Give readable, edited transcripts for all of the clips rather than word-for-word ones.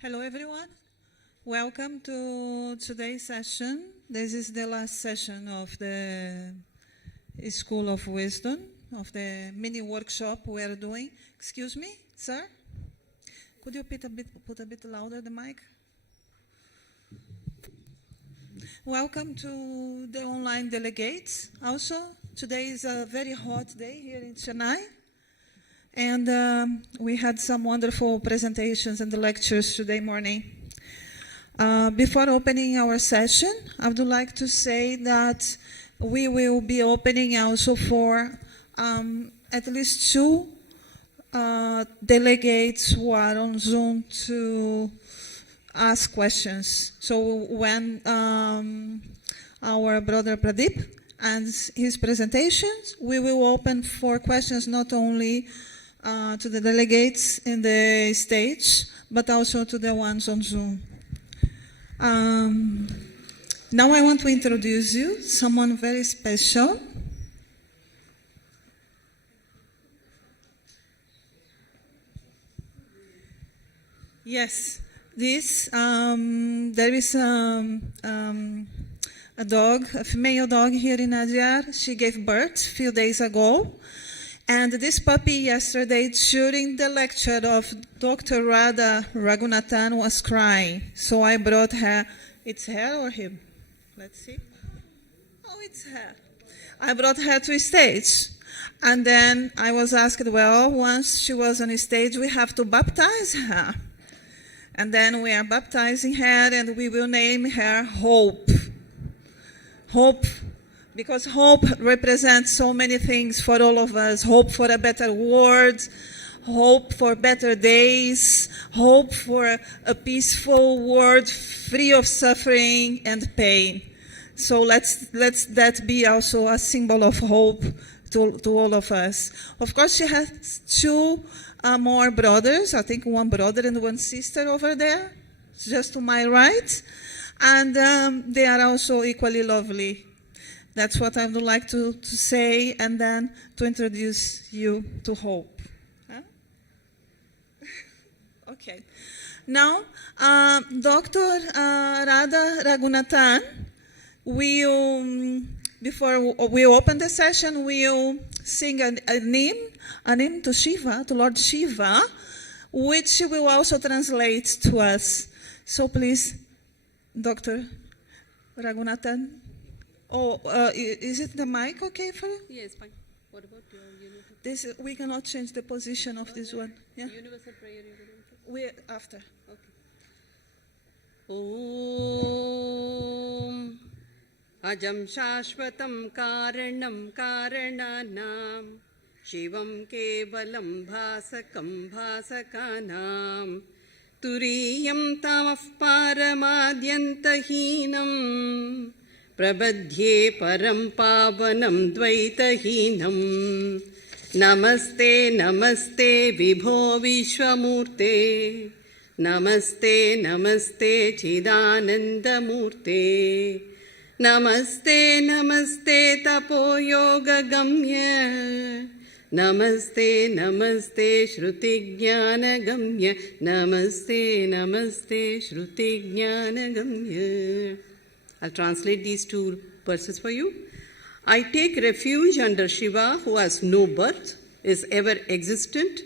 Hello, everyone. Welcome to today's session. This is the last session of the School of Wisdom, of the mini workshop we are doing. Excuse me, sir? Could you put a bit louder the mic? Welcome to the online delegates. Also, today is a very hot day here in Chennai. And we had some wonderful presentations and lectures today morning. Before opening our session, I would like to say that we will be opening also for at least two delegates who are on Zoom to ask questions. So when our brother Pradeep ends his presentations, we will open for questions not only to the delegates in the stage, but also to the ones on Zoom. Now I want to introduce you someone very special. Yes, this there is a dog, a female dog here in Adyar. She gave birth a few days ago. And this puppy yesterday, during the lecture of Dr. Radha Raghunathan, was crying. So I brought her. It's her or him? Let's see. Oh, it's her. I brought her to stage. And then I was asked, well, once she was on stage, we have to baptize her. And then we are baptizing her, and we will name her Hope. Hope. Because hope represents so many things for all of us. Hope for a better world, hope for better days, hope for a peaceful world free of suffering and pain. So let's that be also a symbol of hope to all of us. Of course, she has two more brothers. I think one brother and one sister over there, just to my right. And they are also equally lovely. That's what I would like to say, and then to introduce you to Hope. Huh? Okay. Now, Dr. Radha Raghunathan will, before we open the session, we'll sing a hymn to Shiva, to Lord Shiva, which will also translate to us. So please, Dr. Raghunathan. Oh, is it the mic okay for you? Yes, fine. What about your universal? This we cannot change the position of this one. Yeah. Universal prayer you will do? We after. Okay. Om Ajam Shashvatam Karanam Karananam Shivam Kevalam Bhasakam Bhasakanam Turiyam Tamaf Paramadyantahinam Prabadhye Param Pavanam Dvaitahinam Namaste Namaste Vibho Vishwamurte Namaste Namaste Chidanandamurte Namaste Namaste Tapo Yoga Gamya Namaste Namaste Shruti Jnana Gamya Namaste Namaste Shruti Jnana Gamya. I'll translate these two verses for you. I take refuge under Shiva, who has no birth, is ever existent,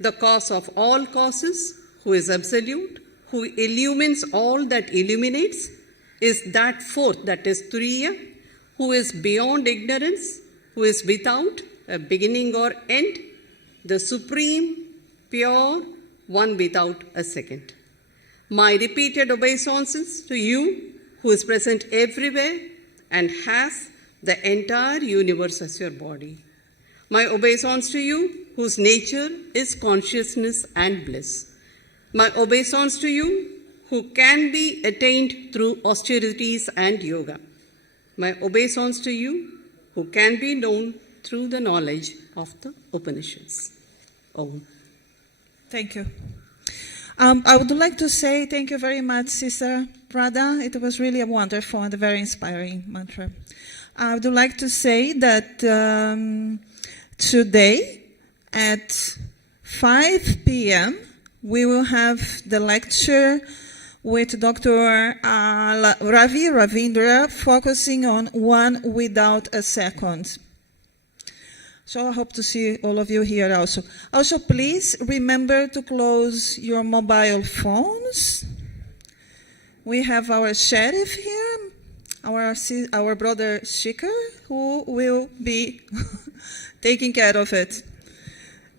the cause of all causes, who is absolute, who illumines all that illuminates, is that fourth, that is Turiya, who is beyond ignorance, who is without a beginning or end, the supreme, pure, one without a second. My repeated obeisances to you, who is present everywhere and has the entire universe as your body. My obeisance to you, whose nature is consciousness and bliss. My obeisance to you, who can be attained through austerities and yoga. My obeisance to you, who can be known through the knowledge of the Upanishads. Om. Thank you. I would like to say thank you very much, Sister Radha. It was really a wonderful and very inspiring mantra. I would like to say that today at 5 p.m. we will have the lecture with Dr. Ravi Ravindra, focusing on one without a second. So I hope to see all of you here also. Also, please remember to close your mobile phones. We have our sheriff here, our brother Shikar, who will be taking care of it.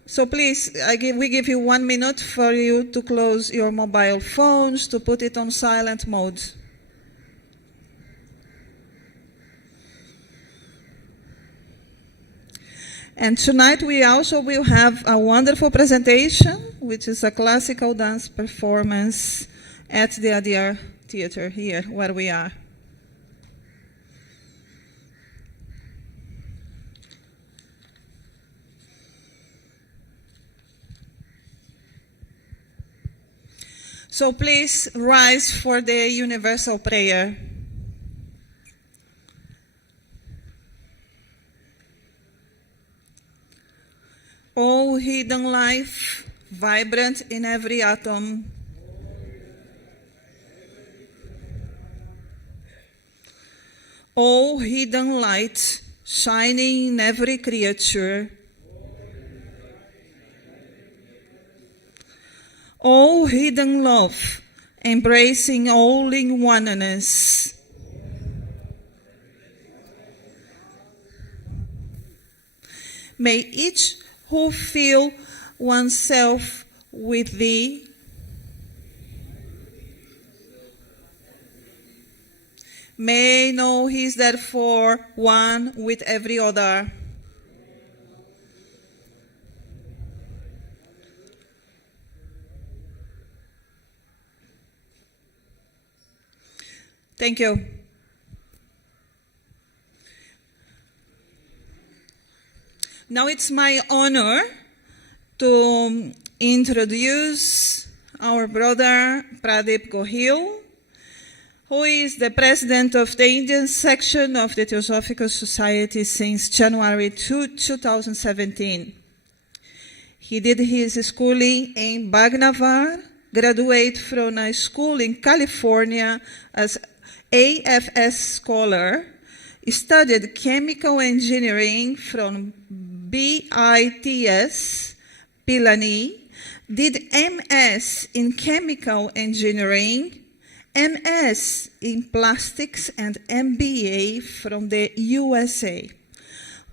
So please, we give you 1 minute for you to close your mobile phones, to put it on silent mode. And tonight we also will have a wonderful presentation, which is a classical dance performance at the Adyar Theater here, where we are. So please rise for the universal prayer. O hidden life, vibrant in every atom, O hidden light, shining in every creature, O hidden love, embracing all in oneness, may each who feel oneself with thee may know he is therefore one with every other. Thank you. Now it's my honor to introduce our brother Pradeep Gohil, who is the president of the Indian section of the Theosophical Society since January 2017. He did his schooling in Bhagnavar, graduated from a school in California as AFS scholar, studied chemical engineering from BITS, Pilani, did MS in chemical engineering, MS in plastics, and MBA from the USA.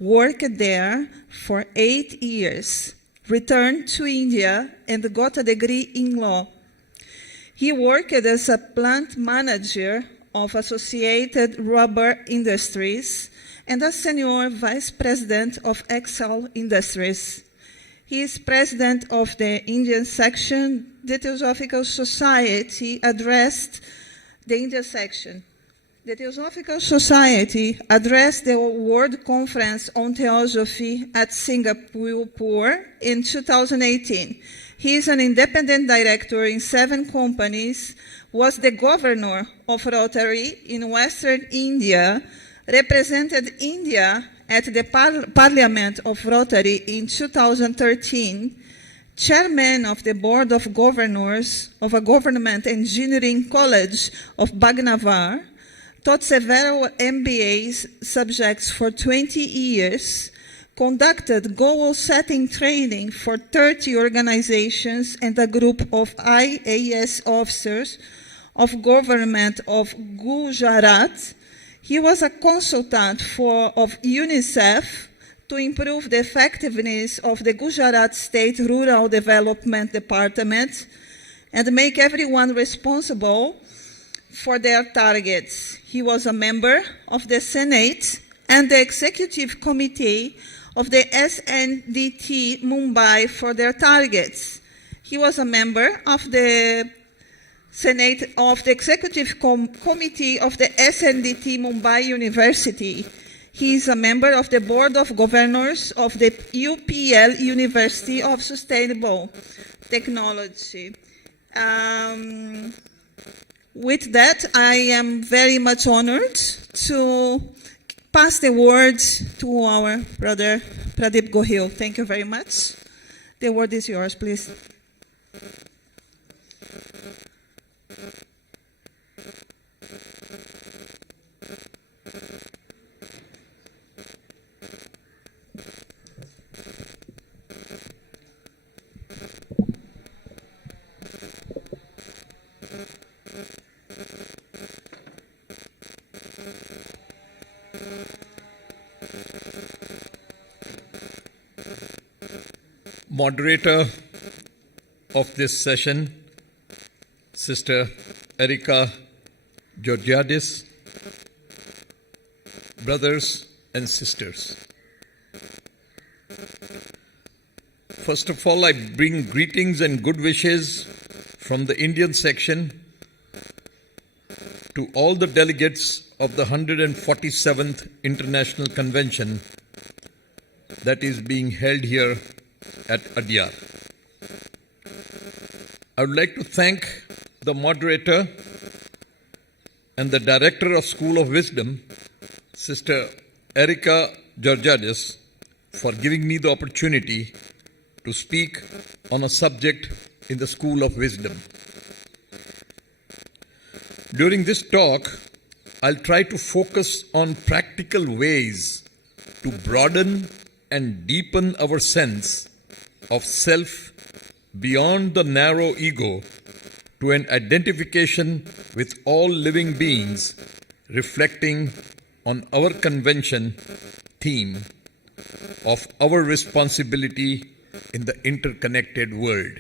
Worked there for 8 years, returned to India, and got a degree in law. He worked as a plant manager of Associated Rubber Industries and as senior vice president of Excel Industries. He is president of the Indian section. The Theosophical Society addressed the Indian section. The Theosophical Society addressed the World Conference on Theosophy at Singapore in 2018. He is an independent director in 7 companies, was the governor of Rotary in Western India, represented India at the Parliament of Rotary in 2013, chairman of the Board of Governors of a Government Engineering College of Bhagnavar, taught several MBA subjects for 20 years, conducted goal-setting training for 30 organizations and a group of IAS officers of government of Gujarat. He was a consultant of UNICEF to improve the effectiveness of the Gujarat State Rural Development Department and make everyone responsible for their targets. He was a member of the Senate and the Executive Committee of the SNDT Mumbai for their targets. He was a member of the Senate of the Executive Committee of the SNDT Mumbai University. He is a member of the Board of Governors of the UPL University of Sustainable Technology. With that, I am very much honored to pass the word to our brother Pradeep Gohil. Thank you very much. The word is yours, please. moderator of this session, Sister Erica Georgiadis, brothers and sisters. First of all, I bring greetings and good wishes from the Indian section to all the delegates of the 147th International Convention that is being held here at Adyar. I would like to thank the moderator and the director of School of Wisdom, Sister Erica Georgiadis, for giving me the opportunity to speak on a subject in the School of Wisdom. During this talk, I'll try to focus on practical ways to broaden and deepen our sense of self beyond the narrow ego to an identification with all living beings, reflecting on our convention theme of our responsibility in the interconnected world.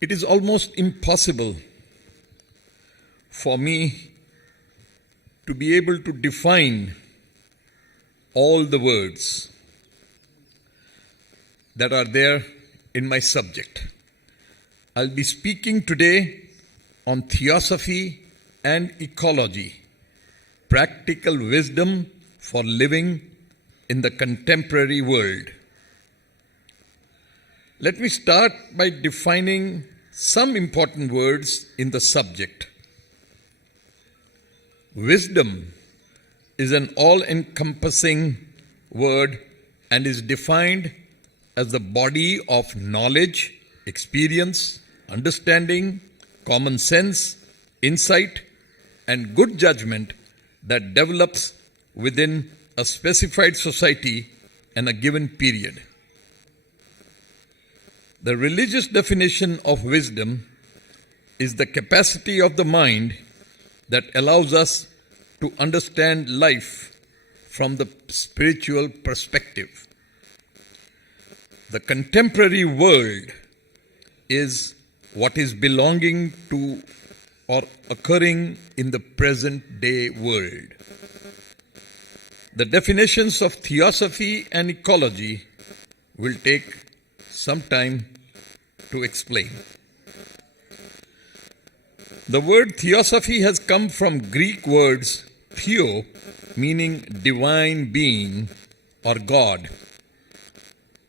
It is almost impossible for me to be able to define all the words that are there in my subject. I'll be speaking today on Theosophy and Ecology, practical wisdom for living in the contemporary world. Let me start by defining some important words in the subject. Wisdom is an all-encompassing word and is defined as the body of knowledge, experience, understanding, common sense, insight, and good judgment that develops within a specified society and a given period. The religious definition of wisdom is the capacity of the mind that allows us to understand life from the spiritual perspective. The contemporary world is what is belonging to or occurring in the present day world. The definitions of Theosophy and Ecology will take some time to explain. The word Theosophy has come from Greek words Theo, meaning divine being or God,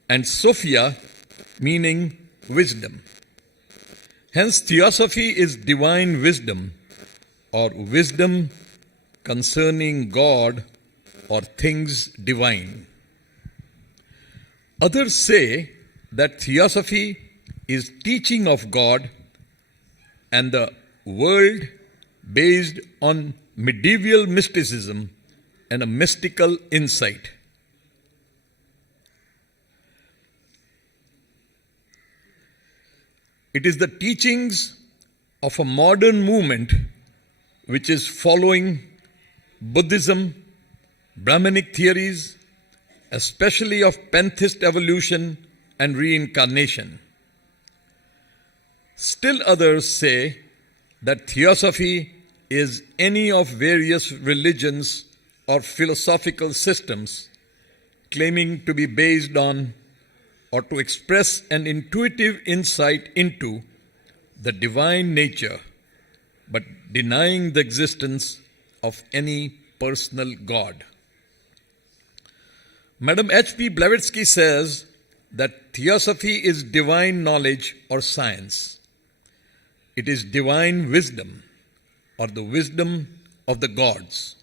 and Sophia, meaning wisdom. Hence, Theosophy is divine wisdom or wisdom concerning God or things divine. Others say that Theosophy is teaching of God and the world based on medieval mysticism and a mystical insight. It is the teachings of a modern movement which is following Buddhism, Brahmanic theories, especially of pantheist evolution and reincarnation. Still others say that Theosophy is any of various religions or philosophical systems claiming to be based on or to express an intuitive insight into the divine nature, but denying the existence of any personal God. Madam H.P. Blavatsky says that Theosophy is divine knowledge or science. It is divine wisdom or the wisdom of the gods.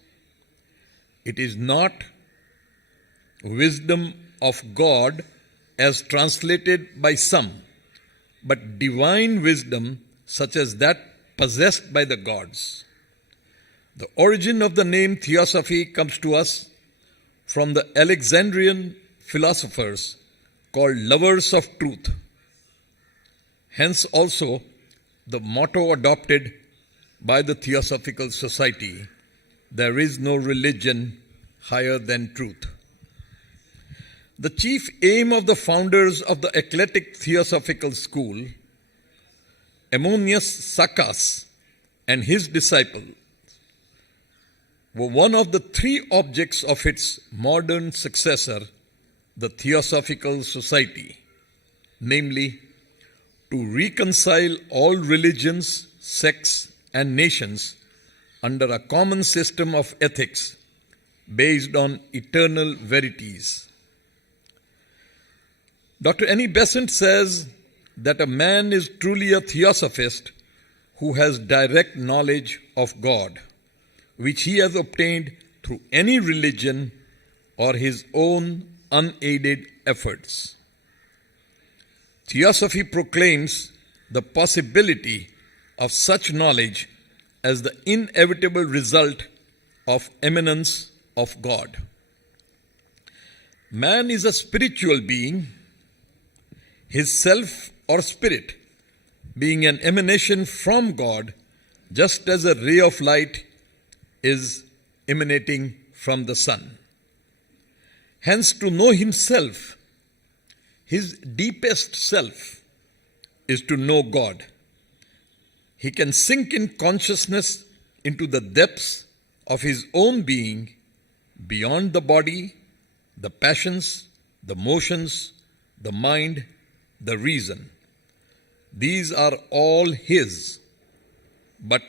It is not wisdom of God as translated by some, but divine wisdom such as that possessed by the gods. The origin of the name Theosophy comes to us from the Alexandrian philosophers called lovers of truth. Hence also the motto adopted by the Theosophical Society, there is no religion higher than truth. The chief aim of the founders of the eclectic theosophical school, Ammonius Saccas and his disciples, were one of the three objects of its modern successor, the Theosophical Society, namely, to reconcile all religions, sects, and nations under a common system of ethics based on eternal verities. Dr. Annie Besant says that a man is truly a theosophist who has direct knowledge of God, which he has obtained through any religion or his own unaided efforts. Theosophy proclaims the possibility of such knowledge as the inevitable result of immanence of God. Man is a spiritual being, his self or spirit being an emanation from God, just as a ray of light is emanating from the sun. Hence, to know himself, his deepest self, is to know God. He can sink in consciousness into the depths of his own being, beyond the body, the passions, the motions, the mind, the reason. These are all his, but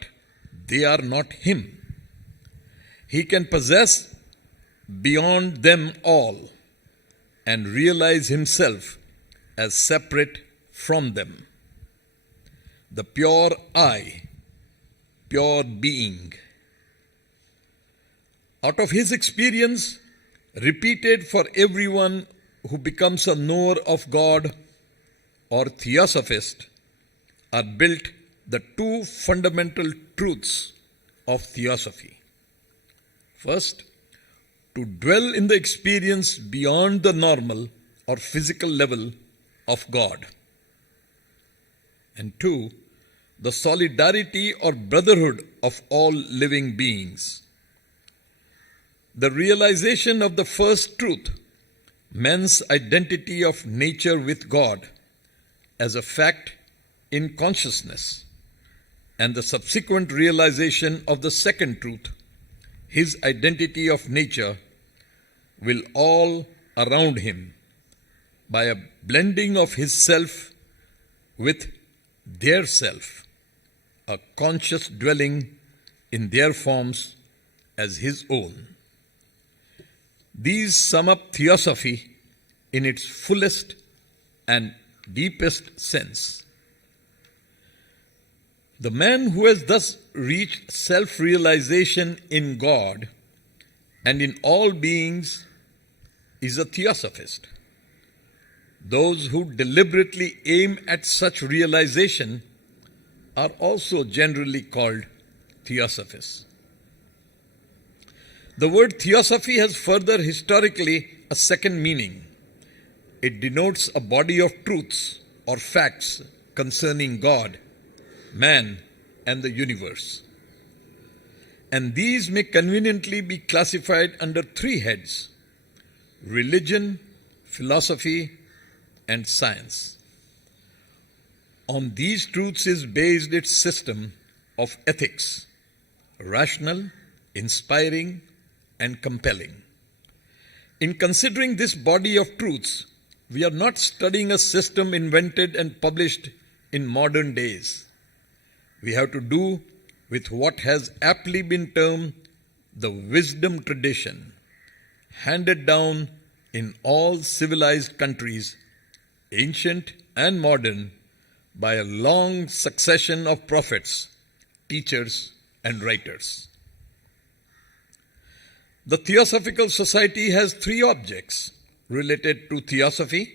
they are not him. He can possess beyond them all and realize himself as separate from them. The pure I, pure being. Out of his experience, repeated for everyone who becomes a knower of God or theosophist, are built the two fundamental truths of theosophy. First, to dwell in the experience beyond the normal or physical level of God. And two, the solidarity or brotherhood of all living beings. The realization of the first truth, man's identity of nature with God as a fact in consciousness, and the subsequent realization of the second truth, his identity of nature, will all around him by a blending of his self with their self, a conscious dwelling in their forms as his own. These sum up theosophy in its fullest and deepest sense. The man who has thus reached self-realization in God and in all beings is a theosophist. Those who deliberately aim at such realization are also generally called theosophists. The word theosophy has further historically a second meaning. It denotes a body of truths or facts concerning God, man, and the universe. And these may conveniently be classified under three heads: religion, philosophy, and science. On these truths is based its system of ethics, rational, inspiring, and compelling. In considering this body of truths, we are not studying a system invented and published in modern days. We have to do with what has aptly been termed the wisdom tradition, handed down in all civilized countries, ancient and modern, by a long succession of prophets, teachers, and writers. The Theosophical Society has three objects related to theosophy.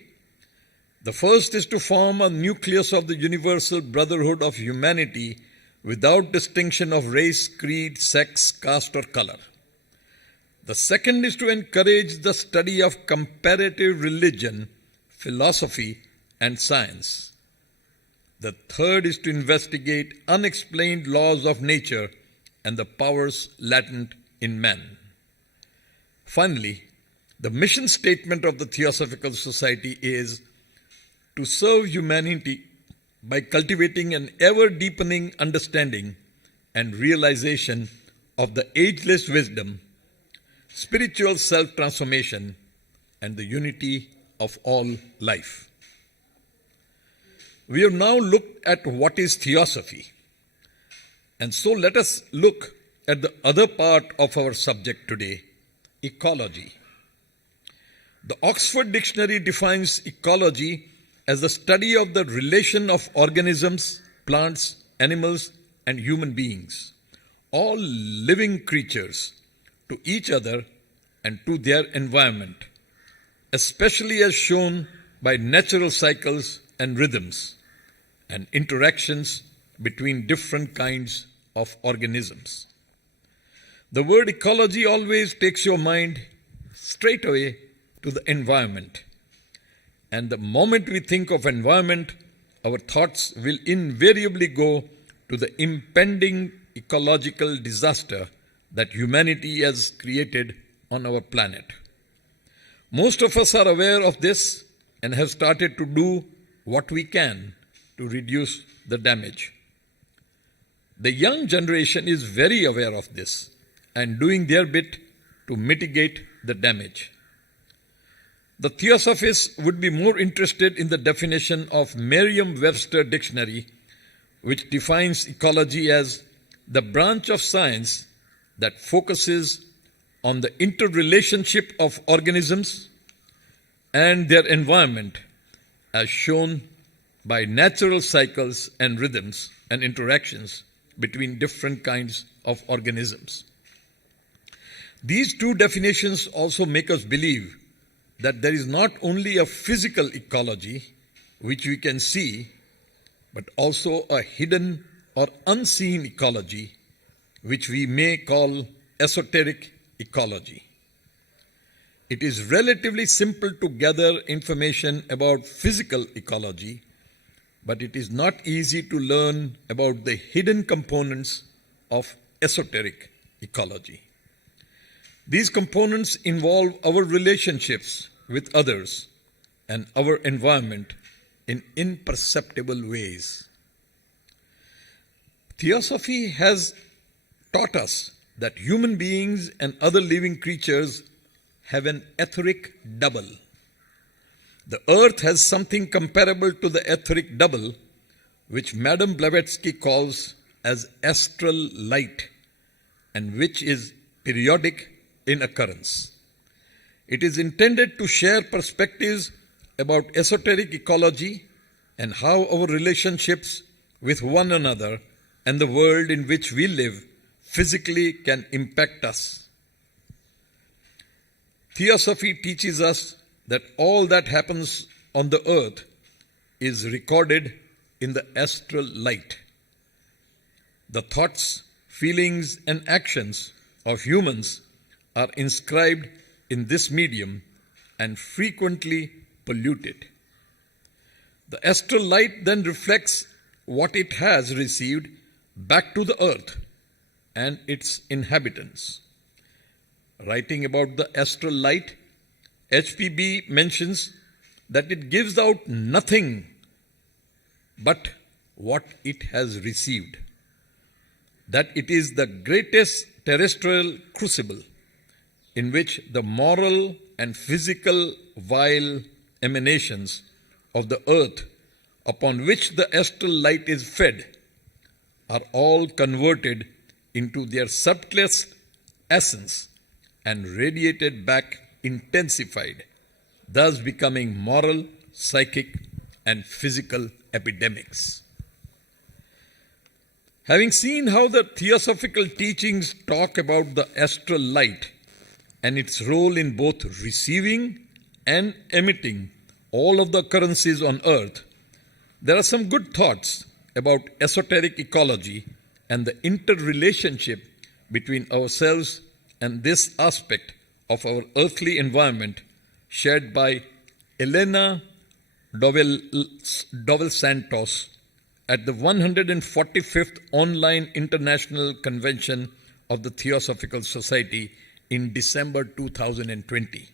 The first is to form a nucleus of the universal brotherhood of humanity without distinction of race, creed, sex, caste, or color. The second is to encourage the study of comparative religion, philosophy, and science. The third is to investigate unexplained laws of nature and the powers latent in man. Finally, the mission statement of the Theosophical Society is to serve humanity by cultivating an ever-deepening understanding and realization of the ageless wisdom, spiritual self-transformation, and the unity of all life. We have now looked at what is Theosophy, and so let us look at the other part of our subject today, ecology. The Oxford Dictionary defines ecology as the study of the relation of organisms, plants, animals, and human beings, all living creatures, to each other and to their environment, especially as shown by natural cycles and rhythms and interactions between different kinds of organisms. The word ecology always takes your mind straight away to the environment. And the moment we think of environment, our thoughts will invariably go to the impending ecological disaster that humanity has created on our planet. Most of us are aware of this and have started to do what we can to reduce the damage. The young generation is very aware of this and doing their bit to mitigate the damage. The Theosophists would be more interested in the definition of Merriam-Webster dictionary, which defines ecology as the branch of science that focuses on the interrelationship of organisms and their environment as shown by natural cycles and rhythms and interactions between different kinds of organisms. These two definitions also make us believe that there is not only a physical ecology, which we can see, but also a hidden or unseen ecology, which we may call esoteric ecology. It is relatively simple to gather information about physical ecology, but it is not easy to learn about the hidden components of esoteric ecology. These components involve our relationships with others and our environment in imperceptible ways. Theosophy has taught us that human beings and other living creatures have an etheric double. The earth has something comparable to the etheric double, which Madame Blavatsky calls as astral light, and which is periodic in occurrence. It is intended to share perspectives about esoteric ecology and how our relationships with one another and the world in which we live physically can impact us. Theosophy teaches us that all that happens on the earth is recorded in the astral light. The thoughts, feelings, and actions of humans are inscribed in this medium and frequently polluted. The astral light then reflects what it has received back to the earth and its inhabitants. Writing about the astral light, HPB mentions that it gives out nothing but what it has received, that it is the greatest terrestrial crucible in which the moral and physical vile emanations of the earth upon which the astral light is fed are all converted into their subtlest essence and radiated back intensified, thus becoming moral, psychic, and physical epidemics. Having seen how the theosophical teachings talk about the astral light and its role in both receiving and emitting all of the occurrences on earth, there are some good thoughts about esoteric ecology and the interrelationship between ourselves and this aspect of our earthly environment shared by Elena Dovell Santos at the 145th Online International Convention of the Theosophical Society in December 2020.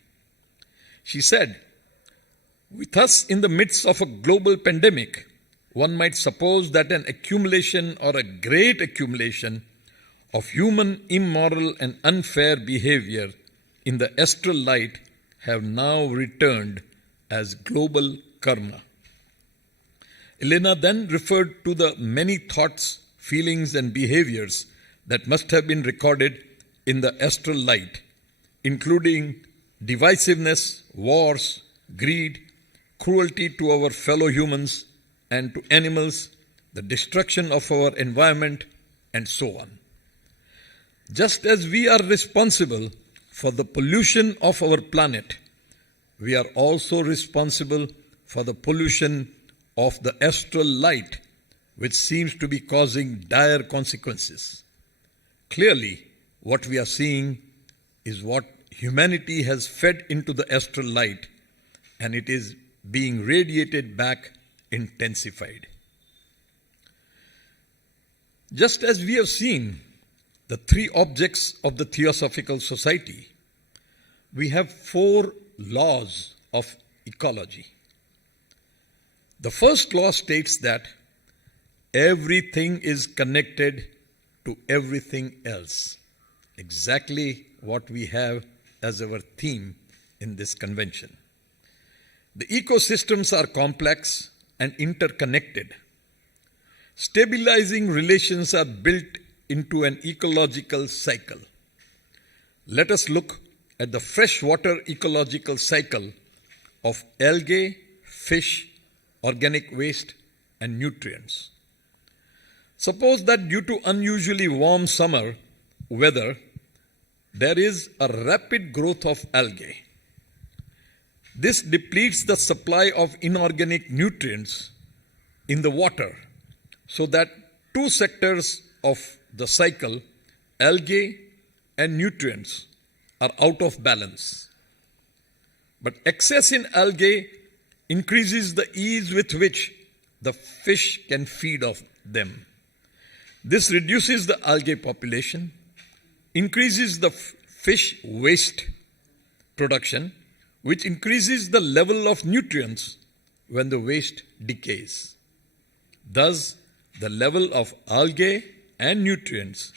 She said, "With us in the midst of a global pandemic, one might suppose that an accumulation or a great accumulation of human immoral and unfair behavior in the astral light have now returned as global karma." Elena then referred to the many thoughts, feelings, and behaviors that must have been recorded in the astral light, including divisiveness, wars, greed, cruelty to our fellow humans and to animals, the destruction of our environment, and so on. Just as we are responsible for the pollution of our planet, we are also responsible for the pollution of the astral light, which seems to be causing dire consequences. Clearly, what we are seeing is what humanity has fed into the astral light, and it is being radiated back, intensified. Just as we have seen the three objects of the Theosophical Society, we have 4 laws of ecology. The first law states that everything is connected to everything else, exactly what we have as our theme in this convention. The ecosystems are complex and interconnected. Stabilizing relations are built into an ecological cycle. Let us look at the freshwater ecological cycle of algae, fish, organic waste, and nutrients. Suppose that due to unusually warm summer weather, there is a rapid growth of algae. This depletes the supply of inorganic nutrients in the water, so that 2 sectors of the cycle, algae and nutrients, are out of balance. But excess in algae increases the ease with which the fish can feed off them. This reduces the algae population, increases the fish waste production, which increases the level of nutrients when the waste decays. Thus, the level of algae and nutrients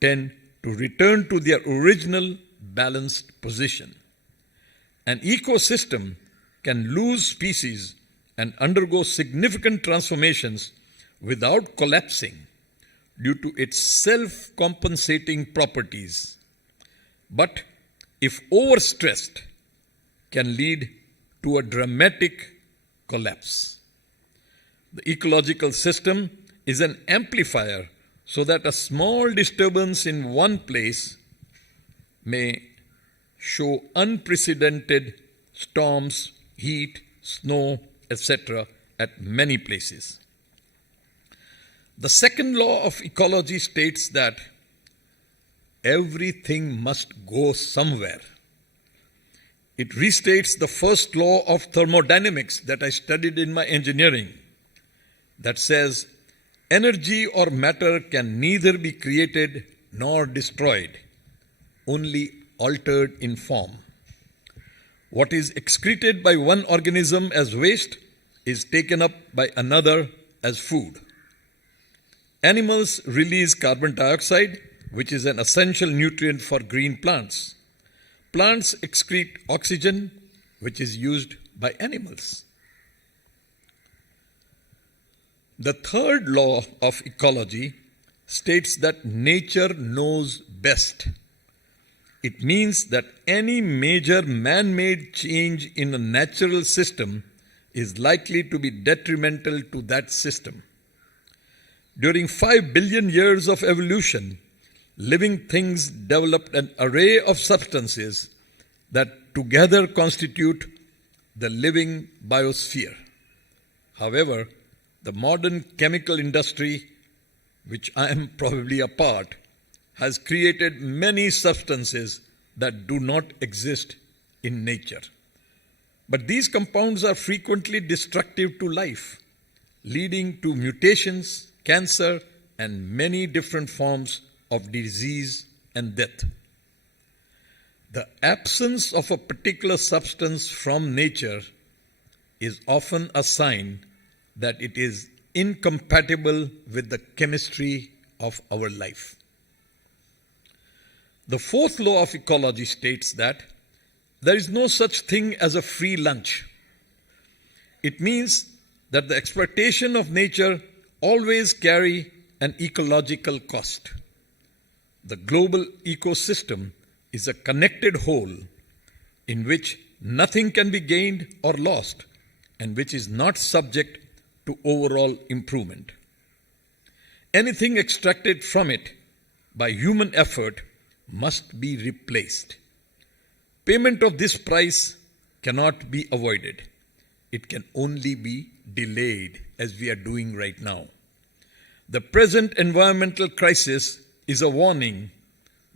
tend to return to their original balanced position. An ecosystem can lose species and undergo significant transformations without collapsing due to its self-compensating properties, but if overstressed, can lead to a dramatic collapse. The ecological system is an amplifier, so that a small disturbance in one place may show unprecedented storms, heat, snow, etc. at many places. The second law of ecology states that everything must go somewhere. It restates the first law of thermodynamics that I studied in my engineering, that says energy or matter can neither be created nor destroyed, only altered in form. What is excreted by one organism as waste is taken up by another as food. Animals release carbon dioxide, which is an essential nutrient for green plants. Plants excrete oxygen, which is used by animals. The third law of ecology states that nature knows best. It means that any major man-made change in a natural system is likely to be detrimental to that system. During 5 billion years of evolution, living things developed an array of substances that together constitute the living biosphere. However, the modern chemical industry, which I am probably a part, has created many substances that do not exist in nature. But these compounds are frequently destructive to life, leading to mutations, cancer, and many different forms of disease and death. The absence of a particular substance from nature is often a sign that it is incompatible with the chemistry of our life. The fourth law of ecology states that there is no such thing as a free lunch. It means that the exploitation of nature always carry an ecological cost. The global ecosystem is a connected whole in which nothing can be gained or lost and which is not subject to overall improvement. Anything extracted from it by human effort must be replaced. Payment of this price cannot be avoided. It can only be delayed, as we are doing right now. The present environmental crisis is a warning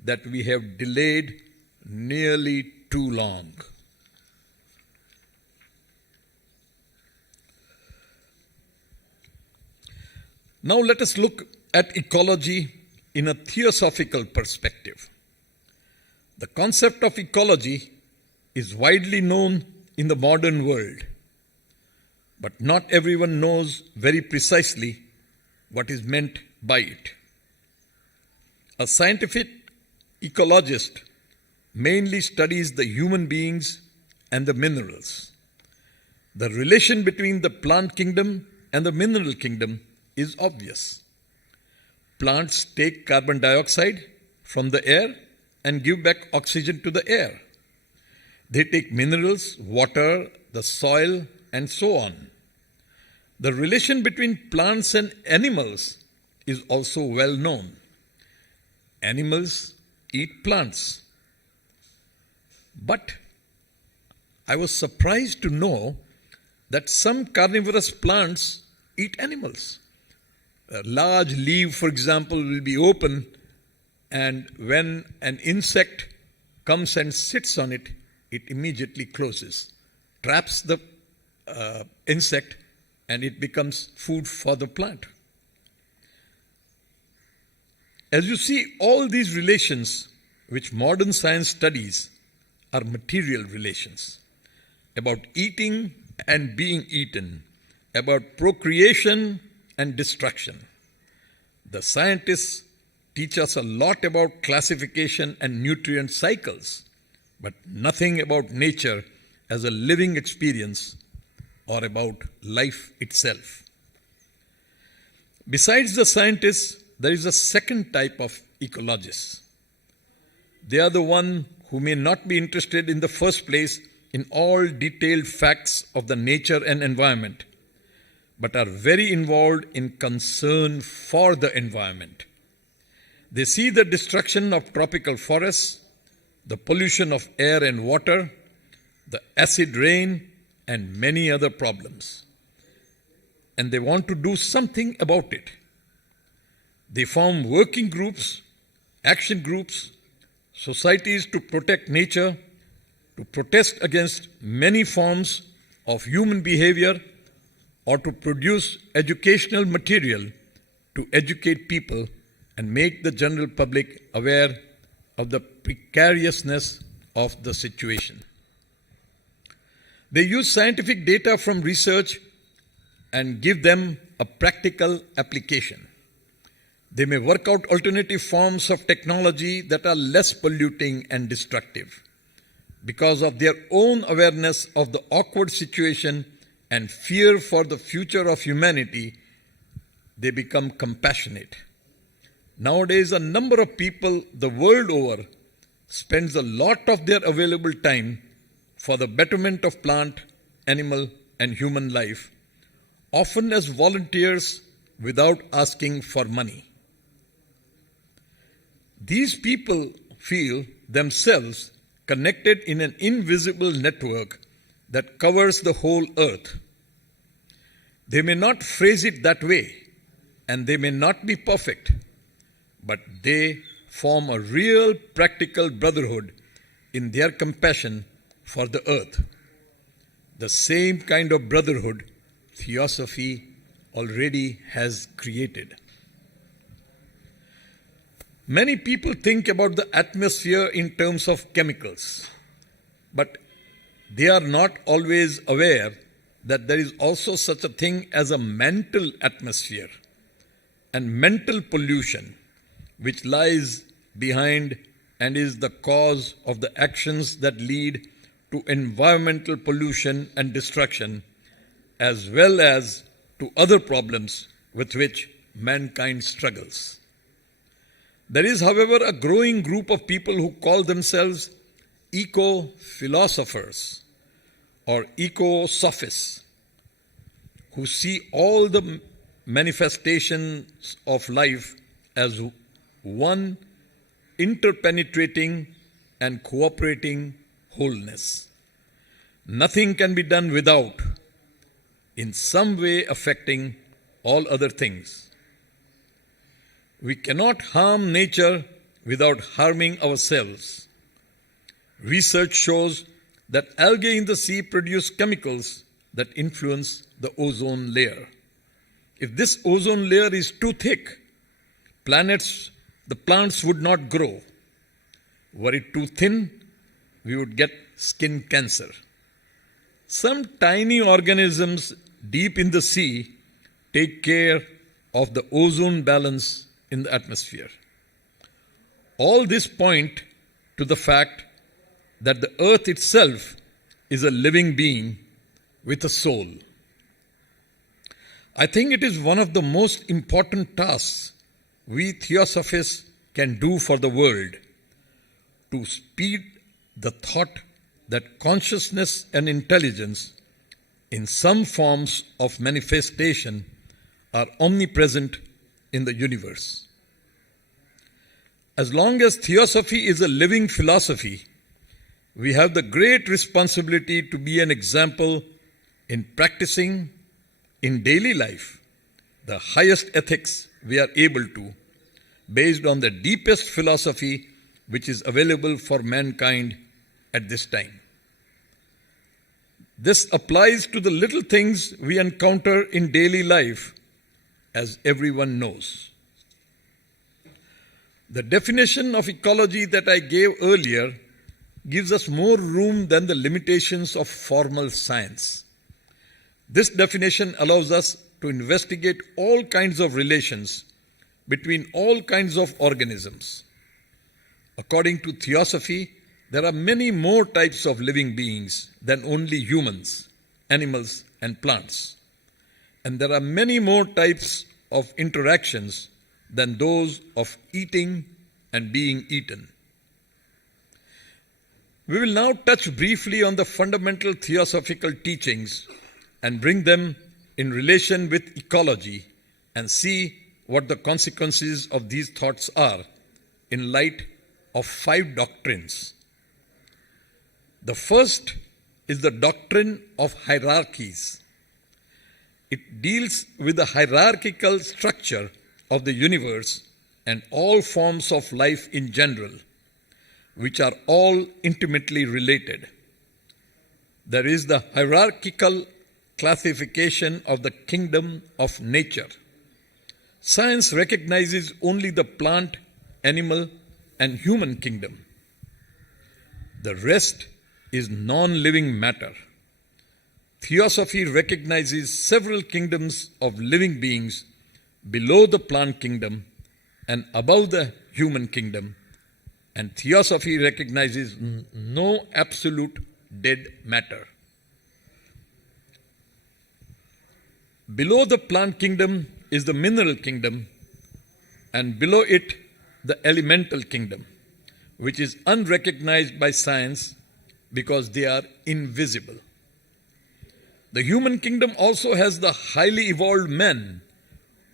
that we have delayed nearly too long. Now let us look at ecology in a theosophical perspective. The concept of ecology is widely known in the modern world, but not everyone knows very precisely what is meant by it. A scientific ecologist mainly studies the human beings and the minerals. The relation between the plant kingdom and the mineral kingdom is obvious. Plants take carbon dioxide from the air and give back oxygen to the air. They take minerals, water, the soil, and so on. The relation between plants and animals is also well known. Animals eat plants. But I was surprised to know that some carnivorous plants eat animals. A large leaf, for example, will be open, and when an insect comes and sits on it, it immediately closes, traps the insect, and it becomes food for the plant. As you see, all these relations which modern science studies are material relations, about eating and being eaten, about procreation and destruction. The scientists teach us a lot about classification and nutrient cycles, but nothing about nature as a living experience or about life itself. Besides the scientists, there is a second type of ecologists. They are the one who may not be interested in the first place in all detailed facts of the nature and environment, but are very involved in concern for the environment. They see the destruction of tropical forests, the pollution of air and water, the acid rain, and many other problems. And they want to do something about it. They form working groups, action groups, societies to protect nature, to protest against many forms of human behavior, or to produce educational material to educate people and make the general public aware of the precariousness of the situation. They use scientific data from research and give them a practical application. They may work out alternative forms of technology that are less polluting and destructive. Because of their own awareness of the awkward situation and fear for the future of humanity, they become compassionate. Nowadays, a number of people the world over spends a lot of their available time for the betterment of plant, animal, and human life, often as volunteers without asking for money. These people feel themselves connected in an invisible network that covers the whole earth. They may not phrase it that way, and they may not be perfect, but they form a real practical brotherhood in their compassion for the earth. The same kind of brotherhood Theosophy already has created. Many people think about the atmosphere in terms of chemicals, but they are not always aware that there is also such a thing as a mental atmosphere and mental pollution, which lies behind and is the cause of the actions that lead to environmental pollution and destruction, as well as to other problems with which mankind struggles. There is, however, a growing group of people who call themselves eco-philosophers or eco-sophists, who see all the manifestations of life as one interpenetrating and cooperating wholeness. Nothing can be done without, in some way, affecting all other things. We cannot harm nature without harming ourselves. Research shows that algae in the sea produce chemicals that influence the ozone layer. If this ozone layer is too thick, the plants would not grow. Were it too thin, we would get skin cancer. Some tiny organisms deep in the sea take care of the ozone balance in the atmosphere. All this point to the fact that the earth itself is a living being with a soul. I think it is one of the most important tasks we Theosophists can do for the world to speed the thought that consciousness and intelligence in some forms of manifestation are omnipresent in the universe. As long as Theosophy is a living philosophy, we have the great responsibility to be an example in practicing in daily life the highest ethics we are able to, based on the deepest philosophy which is available for mankind at this time. This applies to the little things we encounter in daily life, as everyone knows. The definition of ecology that I gave earlier gives us more room than the limitations of formal science. This definition allows us to investigate all kinds of relations between all kinds of organisms. According to Theosophy, there are many more types of living beings than only humans, animals, and plants. And there are many more types of interactions than those of eating and being eaten. We will now touch briefly on the fundamental theosophical teachings and bring them in relation with ecology and see what the consequences of these thoughts are in light of 5 doctrines. The first is the doctrine of hierarchies. It deals with the hierarchical structure of the universe and all forms of life in general, which are all intimately related. There is the hierarchical classification of the kingdom of nature. Science recognizes only the plant, animal, and human kingdom. The rest is non-living matter. Theosophy recognizes several kingdoms of living beings below the plant kingdom and above the human kingdom, and Theosophy recognizes no absolute dead matter. Below the plant kingdom is the mineral kingdom, and below it the elemental kingdom, which is unrecognized by science because they are invisible. The human kingdom also has the highly evolved men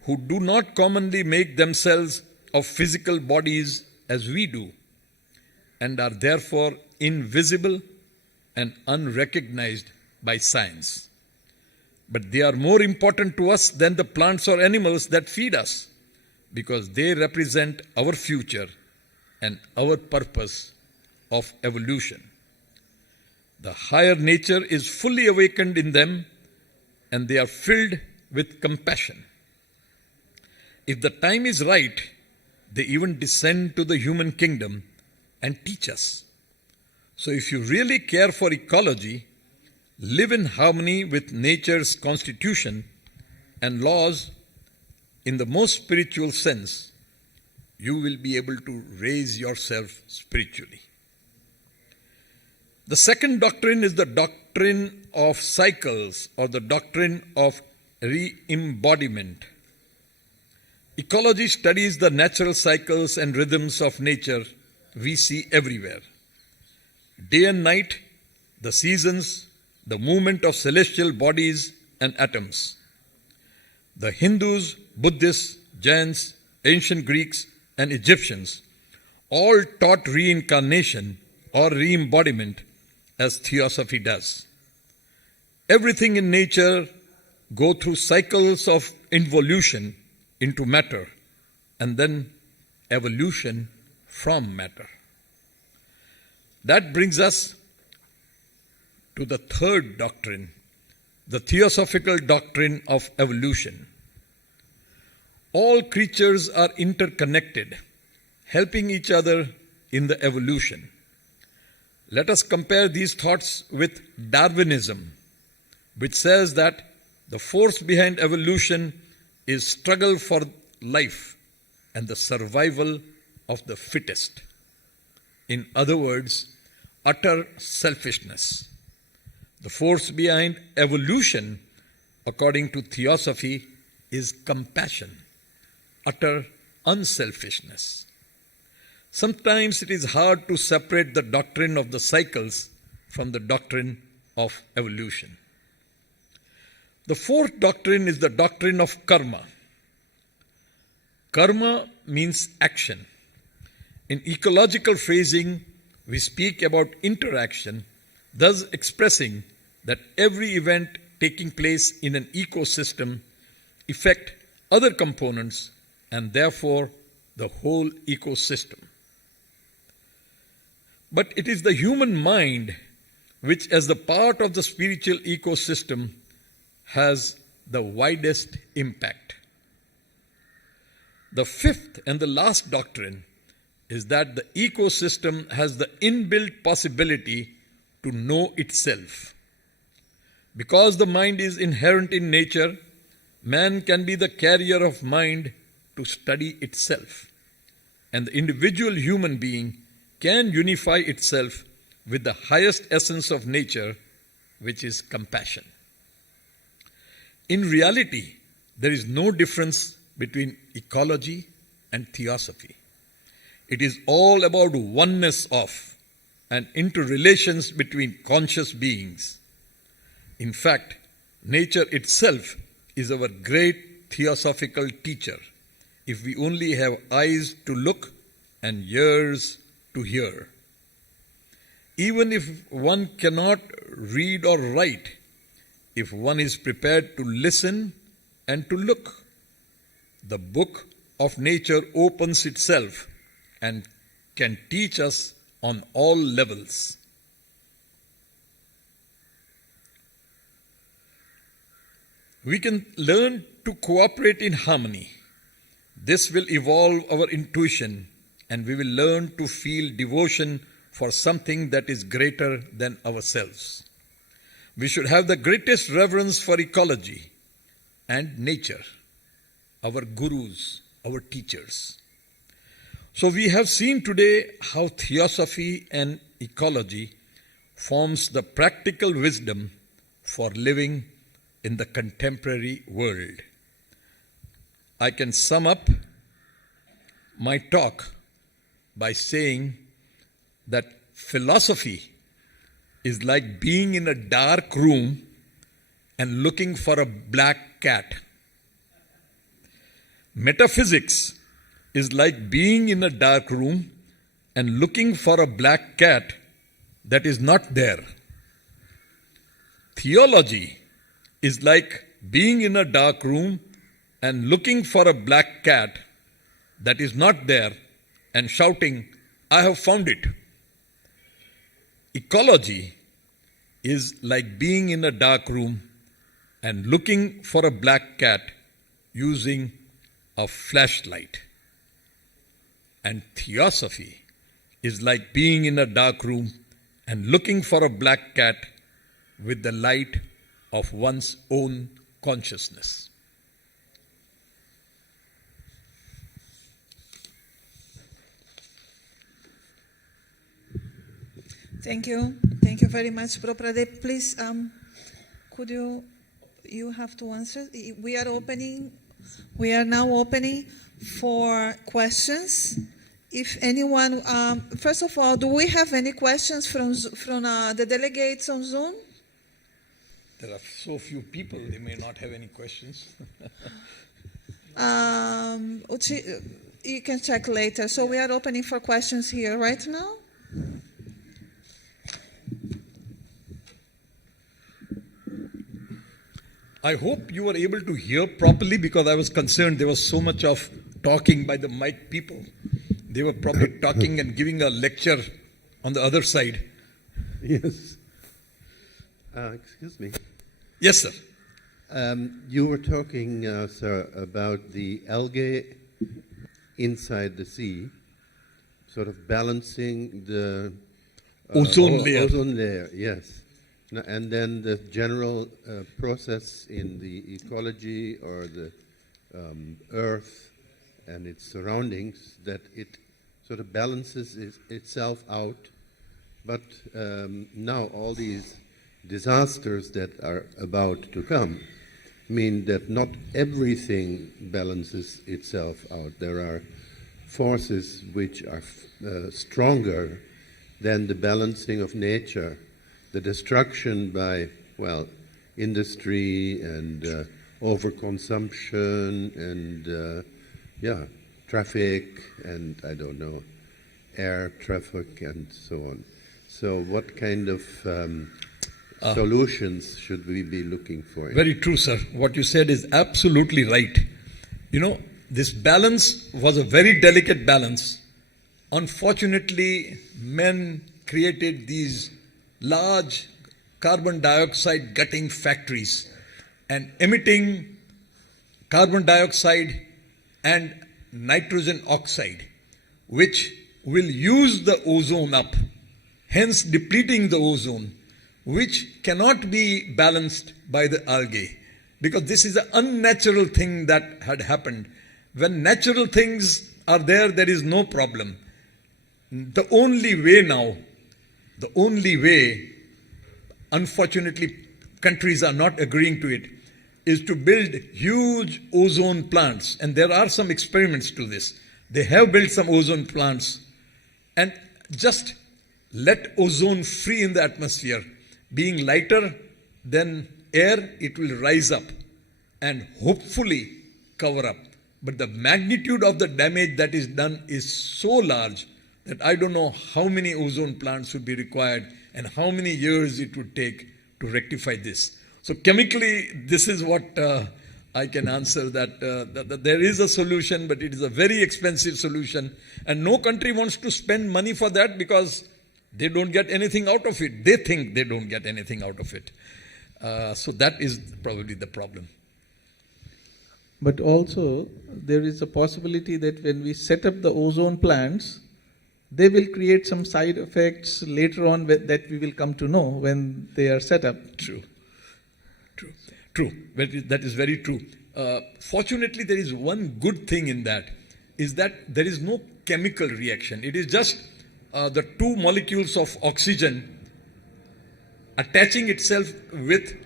who do not commonly make themselves of physical bodies as we do, and are therefore invisible and unrecognized by science. But they are more important to us than the plants or animals that feed us, because they represent our future and our purpose of evolution. The higher nature is fully awakened in them, and they are filled with compassion. If the time is right, They even descend to the human kingdom and teach us. So if you really care for ecology, live in harmony with nature's constitution and laws in the most spiritual sense, you will be able to raise yourself spiritually. The second doctrine is the doctrine of cycles, or the doctrine of re-embodiment. Ecology studies the natural cycles and rhythms of nature we see everywhere. Day and night, the seasons, the movement of celestial bodies and atoms. The Hindus, Buddhists, Jains, ancient Greeks, and Egyptians all taught reincarnation or re-embodiment as Theosophy does. Everything in nature go through cycles of involution into matter and then evolution from matter. That brings us to the third doctrine, the theosophical doctrine of evolution. All creatures are interconnected, helping each other in the evolution. Let us compare these thoughts with Darwinism, which says that the force behind evolution is struggle for life and the survival of the fittest. In other words, utter selfishness. The force behind evolution, according to Theosophy, is compassion, utter unselfishness. Sometimes it is hard to separate the doctrine of the cycles from the doctrine of evolution. The fourth doctrine is the doctrine of karma. Karma means action. In ecological phrasing, we speak about interaction, thus expressing that every event taking place in an ecosystem affects other components and therefore the whole ecosystem. But it is the human mind which, as the part of the spiritual ecosystem, has the widest impact. The fifth and the last doctrine is that the ecosystem has the inbuilt possibility to know itself. Because the mind is inherent in nature, man can be the carrier of mind to study itself, and the individual human being can unify itself with the highest essence of nature, which is compassion. In reality, there is no difference between ecology and theosophy. It is all about oneness of and interrelations between conscious beings. In fact, nature itself is our great theosophical teacher, if we only have eyes to look and ears to hear. Even if one cannot read or write, if one is prepared to listen and to look, the book of nature opens itself and can teach us on all levels. We can learn to cooperate in harmony. This will evolve our intuition, and we will learn to feel devotion for something that is greater than ourselves. We should have the greatest reverence for ecology and nature, our gurus, our teachers. So we have seen today how theosophy and ecology forms the practical wisdom for living in the contemporary world. I can sum up my talk by saying that philosophy is like being in a dark room and looking for a black cat. Metaphysics is like being in a dark room and looking for a black cat that is not there. Theology is like being in a dark room and looking for a black cat that is not there and shouting, "I have found it." Ecology is like being in a dark room and looking for a black cat using a flashlight. And Theosophy is like being in a dark room and looking for a black cat with the light of one's own consciousness. Thank you. Thank you very much, Bro Pradeep. Please, could you have to answer? We are now opening for questions. If anyone, first of all, do we have any questions from the delegates on Zoom? There are so few people, they may not have any questions. You can check later. So we are opening for questions here right now. I hope you were able to hear properly, because I was concerned there was so much of talking by the mic people. They were probably talking and giving a lecture on the other side. Yes. Excuse me. Yes, sir. You were talking, sir, about the algae inside the sea, sort of balancing the Ozone layer. Ozone layer, yes. And then the general process in the ecology or the earth and its surroundings, that it sort of balances itself out. But now all these disasters that are about to come mean that not everything balances itself out. There are forces which are stronger than the balancing of nature. The destruction by, industry and overconsumption and, traffic and, air traffic and so on. So what kind of solutions should we be looking for? Very true, sir. What you said is absolutely right. This balance was a very delicate balance. Unfortunately, men created these large carbon dioxide gutting factories and emitting carbon dioxide and nitrogen oxide, which will use the ozone up, hence depleting the ozone, which cannot be balanced by the algae, because this is an unnatural thing that had happened. When natural things are there, there is no problem. The only way, unfortunately, countries are not agreeing to it, is to build huge ozone plants. And there are some experiments to this. They have built some ozone plants and just let ozone free in the atmosphere. Being lighter than air, it will rise up and hopefully cover up. But the magnitude of the damage that is done is so large that I don't know how many ozone plants would be required and how many years it would take to rectify this. So chemically, this is what I can answer, that there is a solution, but it is a very expensive solution. And no country wants to spend money for that because they don't get anything out of it. They think they don't get anything out of it. So that is probably the problem. But also, there is a possibility that when we set up the ozone plants, they will create some side effects later on that we will come to know when they are set up. True. That is very true. Fortunately, there is one good thing in that, is that there is no chemical reaction. It is just the two molecules of oxygen attaching itself with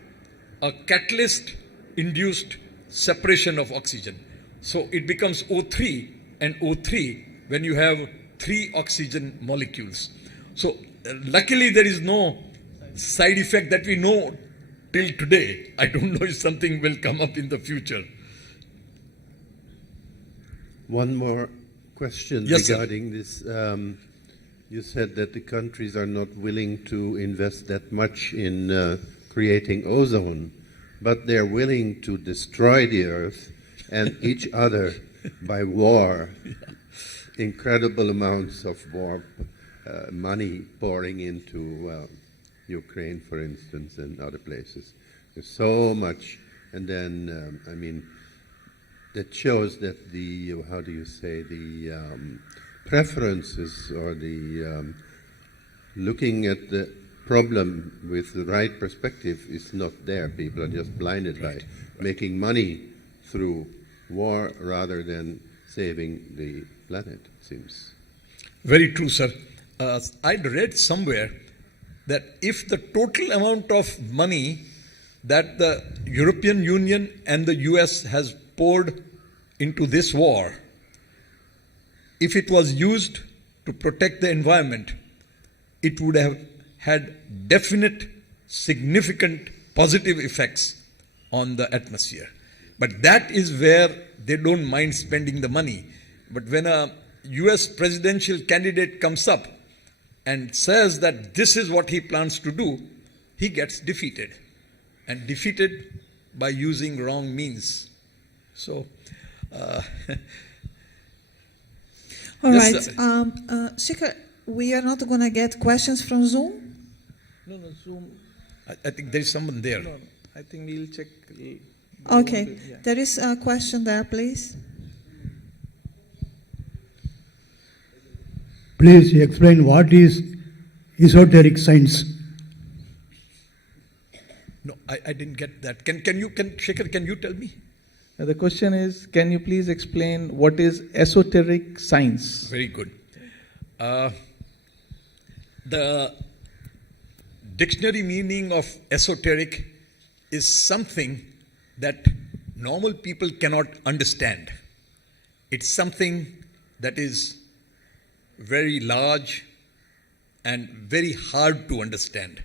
a catalyst-induced separation of oxygen. So it becomes O3 and O3 when you have 3 oxygen molecules. So luckily there is no side effect that we know till today. I don't know if something will come up in the future. One more question regarding this. You said that the countries are not willing to invest that much in creating ozone, but they're willing to destroy the earth and each other by war. Incredible amounts of war money pouring into Ukraine, for instance, and other places. There's so much, and then that shows that the preferences or the looking at the problem with the right perspective is not there. People are just blinded by making money through war rather than saving the planet, it seems. Very true, sir. I'd read somewhere that if the total amount of money that the European Union and the US has poured into this war, if it was used to protect the environment, it would have had definite, significant positive effects on the atmosphere. But that is where they don't mind spending the money. But when a US presidential candidate comes up and says that this is what he plans to do, he gets defeated. And defeated by using wrong means. So, All yes, right. Shikhar, we are not going to get questions from Zoom? No, Zoom. I think there is someone there. No, I think we'll check. Okay. Yeah. There is a question there, please. Please explain what is esoteric science. No, I didn't get that. Shekhar, can you tell me? The question is, can you please explain what is esoteric science? Very good. The dictionary meaning of esoteric is something that normal people cannot understand. It's something that is very large and very hard to understand.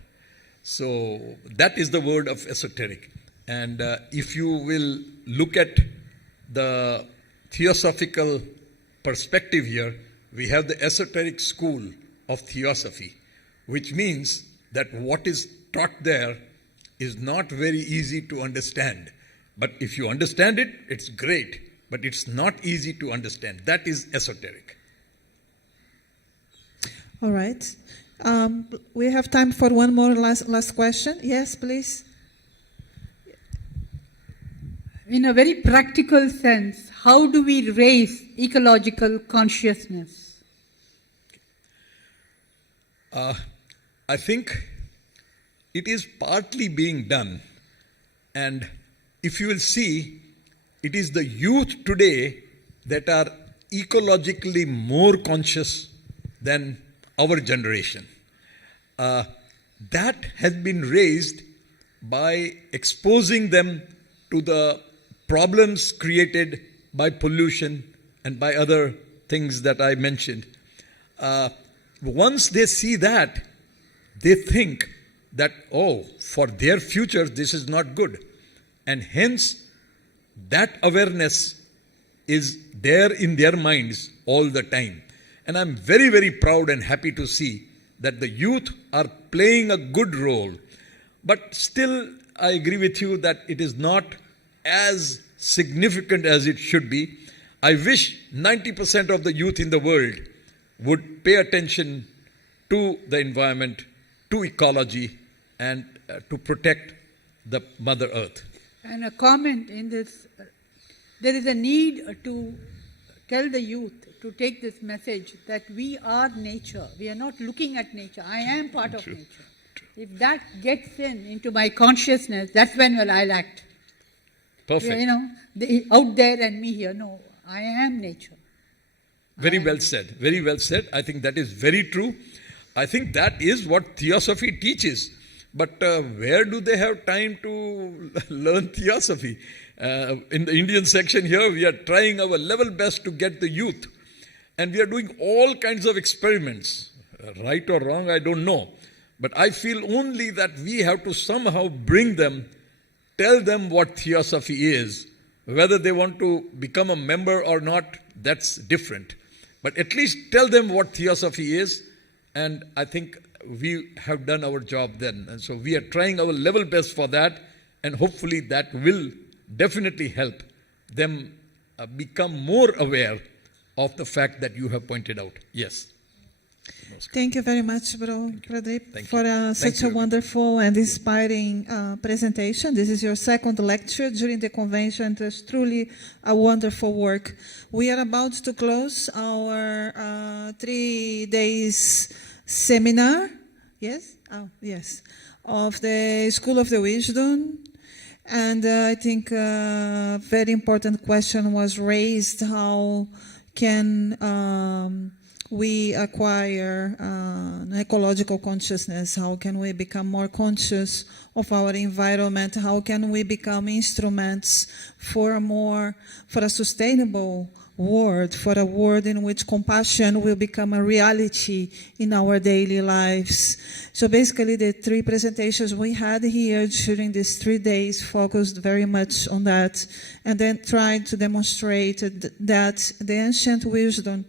So that is the word of esoteric. And if you will look at the theosophical perspective here, we have the esoteric school of Theosophy, which means that what is taught there is not very easy to understand. But if you understand it, it's great. But it's not easy to understand. That is esoteric. All right. We have time for one more last question. Yes, please. In a very practical sense, how do we raise ecological consciousness? I think it is partly being done. And if you will see, it is the youth today that are ecologically more conscious than our generation. That has been raised by exposing them to the problems created by pollution and by other things that I mentioned. Once they see that, they think that, oh, for their future, this is not good. And hence, that awareness is there in their minds all the time. And I'm very, very proud and happy to see that the youth are playing a good role. But still, I agree with you that it is not as significant as it should be. I wish 90% of the youth in the world would pay attention to the environment, to ecology, and to protect the Mother Earth. And a comment in this, there is a need to tell the youth to take this message that we are nature. We are not looking at nature. I am part of nature. If that gets into my consciousness, that's when I'll act. Perfect. You know, out there and me here. No, I am nature. Very well said. Very well said. I think that is very true. I think that is what Theosophy teaches. But where do they have time to learn Theosophy? In the Indian section here, we are trying our level best to get the youth. And we are doing all kinds of experiments. Right or wrong, I don't know. But I feel only that we have to somehow bring them, tell them what Theosophy is. Whether they want to become a member or not, that's different. But at least tell them what Theosophy is, and I think we have done our job then. And so we are trying our level best for that, and hopefully that will definitely help them become more aware of the fact that you have pointed out. Yes. Thank you very much, Bro Pradeep, Thank for you. such Thank you, a wonderful and inspiring presentation. This is your second lecture during the convention. It was truly a wonderful work. We are about to close our 3 days seminar. Yes? Oh, yes. Of the School of the Wisdom. And I think a very important question was raised: how can we acquire an ecological consciousness? How can we become more conscious of our environment? How can we become instruments for a sustainable world, for a world in which compassion will become a reality in our daily lives? So basically the 3 presentations we had here during these 3 days focused very much on that, and then tried to demonstrate that the ancient wisdom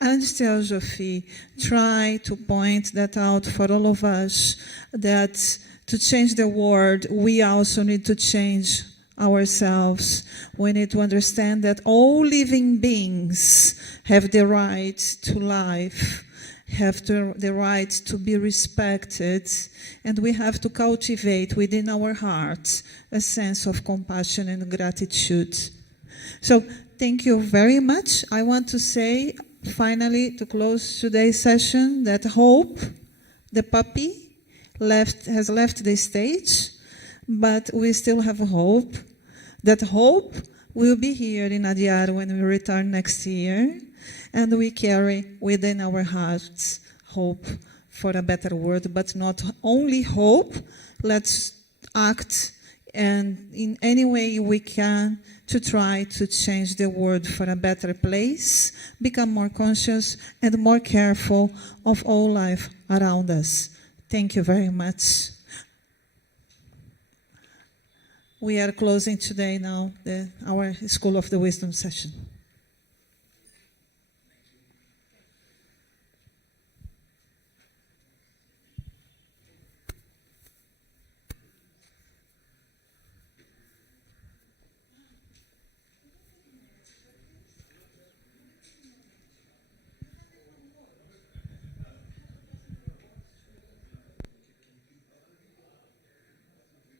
and Theosophy try to point that out for all of us, that to change the world, we also need to change ourselves. We need to understand that all living beings have the right to life, have the right to be respected, and we have to cultivate within our hearts a sense of compassion and gratitude. So thank you very much. I want to say, finally, to close today's session, that Hope, the puppy, has left the stage, but we still have hope. That Hope will be here in Adyar when we return next year, and we carry within our hearts hope for a better world, but not only hope. Let's act, and in any way we can, to try to change the world for a better place, become more conscious and more careful of all life around us. Thank you very much. We are closing today now our School of the Wisdom session.